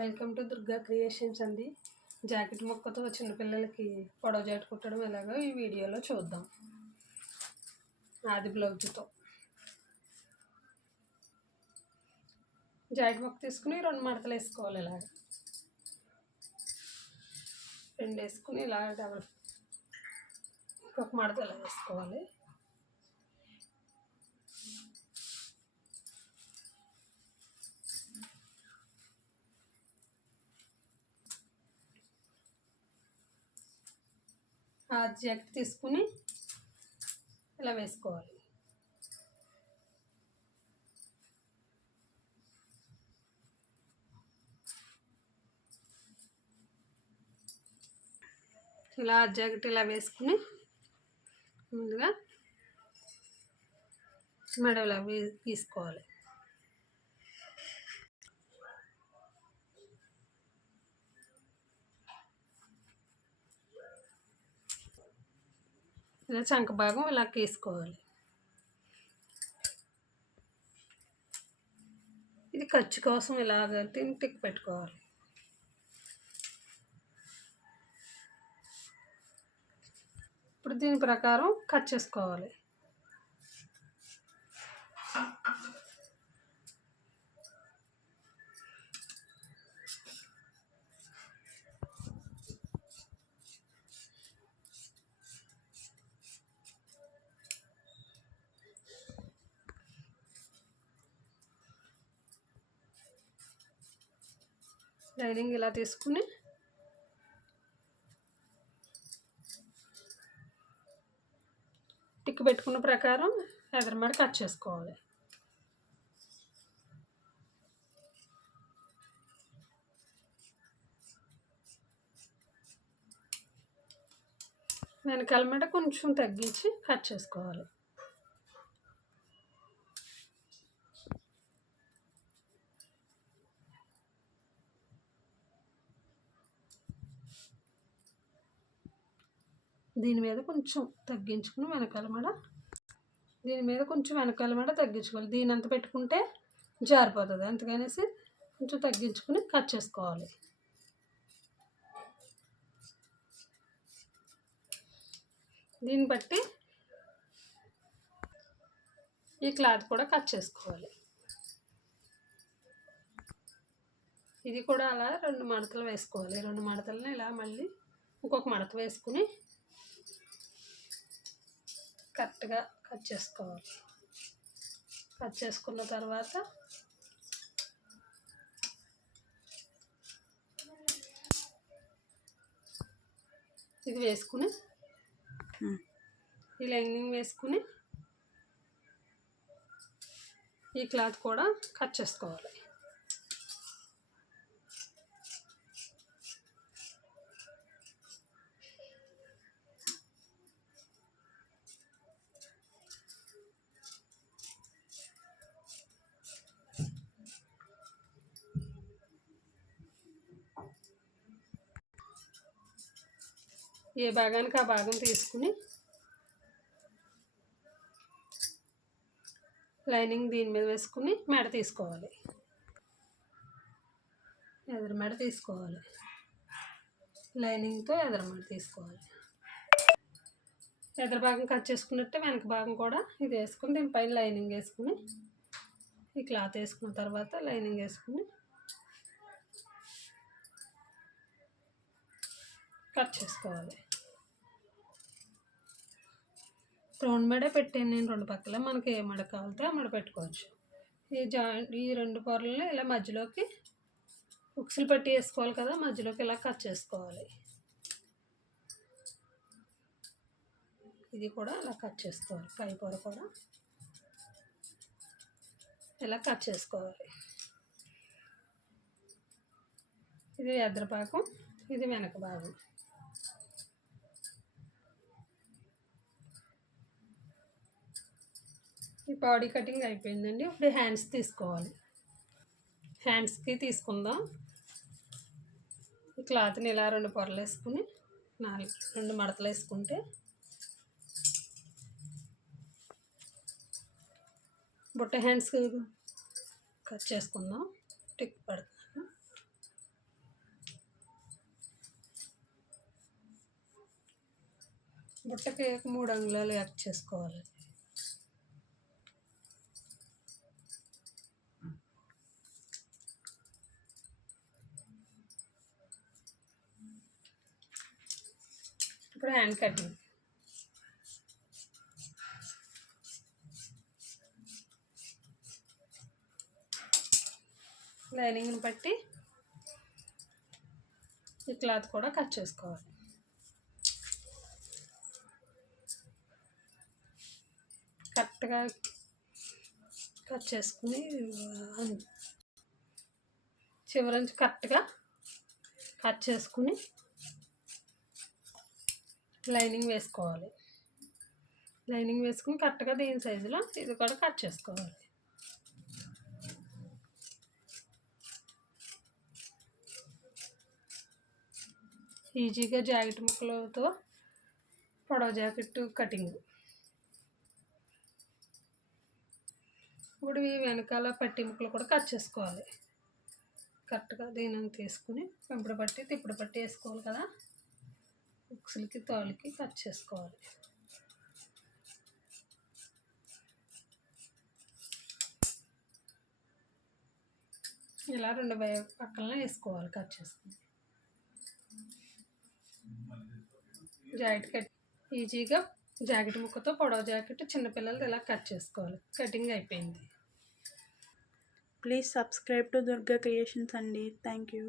Welcome to Durga creations అండి. Jacket ముక్కతో చిన్నపిల్లలకి పొడవ జాకెట్ కుట్టడం ఎలాగో ఈ వీడియోలో చూద్దాం. ఆది బ్లౌజ్తో. జాకెట్ మొక్క తీసుకుని రెండు మడతలు వేసుకోవాలి ఇలాగ. రెండు వేసుకుని ఇలా డబల్ ఇంకొక మడత ఇలా వేసుకోవాలి. ఆ జాకెట్ తీసుకుని ఇలా వేసుకోవాలి. ఇలా జాకెట్ ఇలా వేసుకుని ముందుగా మెడలో తీసుకోవాలి. ఇలా చంక భాగం ఇలా గీసుకోవాలి ఇది ఖర్చు కోసం ఇలాగ తిని టిక్ పెట్టుకోవాలి. ఇప్పుడు దీని ప్రకారం కట్ చేసుకోవాలి. లైనింగ్ ఇలా తీసుకుని టిక్ పెట్టుకున్న ప్రకారం ఎదరమాడ కట్ చేసుకోవాలి. వెనకాల మీద కొంచెం తగ్గించి కట్ చేసుకోవాలి. దీని మీద కొంచెం తగ్గించుకుని వెనకాల మడ దీని మీద కొంచెం వెనకాల మడ తగ్గించుకోవాలి. దీని అంత పెట్టుకుంటే జారిపోతుంది. అందుకనేసి కొంచెం తగ్గించుకుని కట్ చేసుకోవాలి. దీన్ని బట్టి ఈ క్లాత్ కూడా కట్ చేసుకోవాలి. ఇది కూడా అలా రెండు మడతలు వేసుకోవాలి. రెండు మడతలను ఇలా మళ్ళీ ఇంకొక మడత వేసుకుని కరెక్ట్గా కట్ చేసుకోవాలి. కట్ చేసుకున్న తర్వాత ఇది వేసుకుని ఈ లైనింగ్ వేసుకుని ఈ క్లాత్ కూడా కట్ చేసుకోవాలి. ఏ భాగానికి ఆ భాగం తీసుకుని లైనింగ్ దీని మీద వేసుకుని మెడ తీసుకోవాలి. ఎదురు మెడ తీసుకోవాలి. లైనింగ్తో ఎదురు మెడ తీసుకోవాలి. ఎదురు భాగం కట్ చేసుకున్నట్టే వెనక భాగం కూడా ఇది వేసుకుని దీనిపైన లైనింగ్ వేసుకుని ఈ క్లాత్ వేసుకున్న తర్వాత లైనింగ్ వేసుకుని కట్ చేసుకోవాలి. రౌండ్ మెడే పెట్టాను నేను రెండు పక్కల. మనకి ఏ మడ కావాలితే ఆ మడ పెట్టుకోవచ్చు. ఈ జాయింట్ ఈ రెండు పొరలను ఇలా మధ్యలోకి ఉక్సులు పెట్టి వేసుకోవాలి కదా మధ్యలోకి ఇలా కట్ చేసుకోవాలి. ఇది కూడా ఇలా కట్ చేసుకోవాలి. పై పొర కూడా ఇలా కట్ చేసుకోవాలి. ఇది ఎద్రపాకం ఇది వెనక భాగం. ఈ బాడీ కటింగ్ అయిపోయిందండి. ఇప్పుడు హ్యాండ్స్ తీసుకోవాలి. హ్యాండ్స్కి తీసుకుందాం. ఈ క్లాత్ని ఇలా రెండు పొరలు వేసుకుని నాలుగు రెండు మడతలు వేసుకుంటే బుట్ట హ్యాండ్స్ కట్ చేసుకుందాం. టిక్ పడుతుంది. బుట్టకి మూడు అంగుళాలు యాక్ట్ చేసుకోవాలి. ఇప్పుడు హ్యాండ్ కటింగ్ లైనింగ్ని బట్టి ఈ క్లాత్ కూడా కట్ చేసుకోవాలి. కరెక్ట్గా కట్ చేసుకుని చివరించి చివరి నుంచి కరెక్ట్గా కట్ చేసుకుని లైనింగ్ వేసుకోవాలి. లైనింగ్ వేసుకుని కరెక్ట్గా దీని సైజులో ఇది కూడా కట్ చేసుకోవాలి. ఈజీగా జాకెట్ ముక్కలతో పొడవ జాకెట్ కటింగ్. ఇప్పుడు ఈ వెనకాల పట్టి ముక్కలు కూడా కట్ చేసుకోవాలి. కరెక్ట్గా దీనిని తీసుకుని పెంపుడు పట్టి తిప్పుడు పట్టి వేసుకోవాలి కదా. ఉక్సులకి తోలుకి కట్ చేసుకోవాలి. ఇలా రెండు భయ పక్కన వేసుకోవాలి కట్ చేసుకుని. జాకెట్ కట్ ఈజీగా జాకెట్ ముక్కతో పొడవ జాకెట్ చిన్నపిల్లలది ఇలా కట్ చేసుకోవాలి. కటింగ్ అయిపోయింది. Please subscribe to Durga creations అండి. Thank you.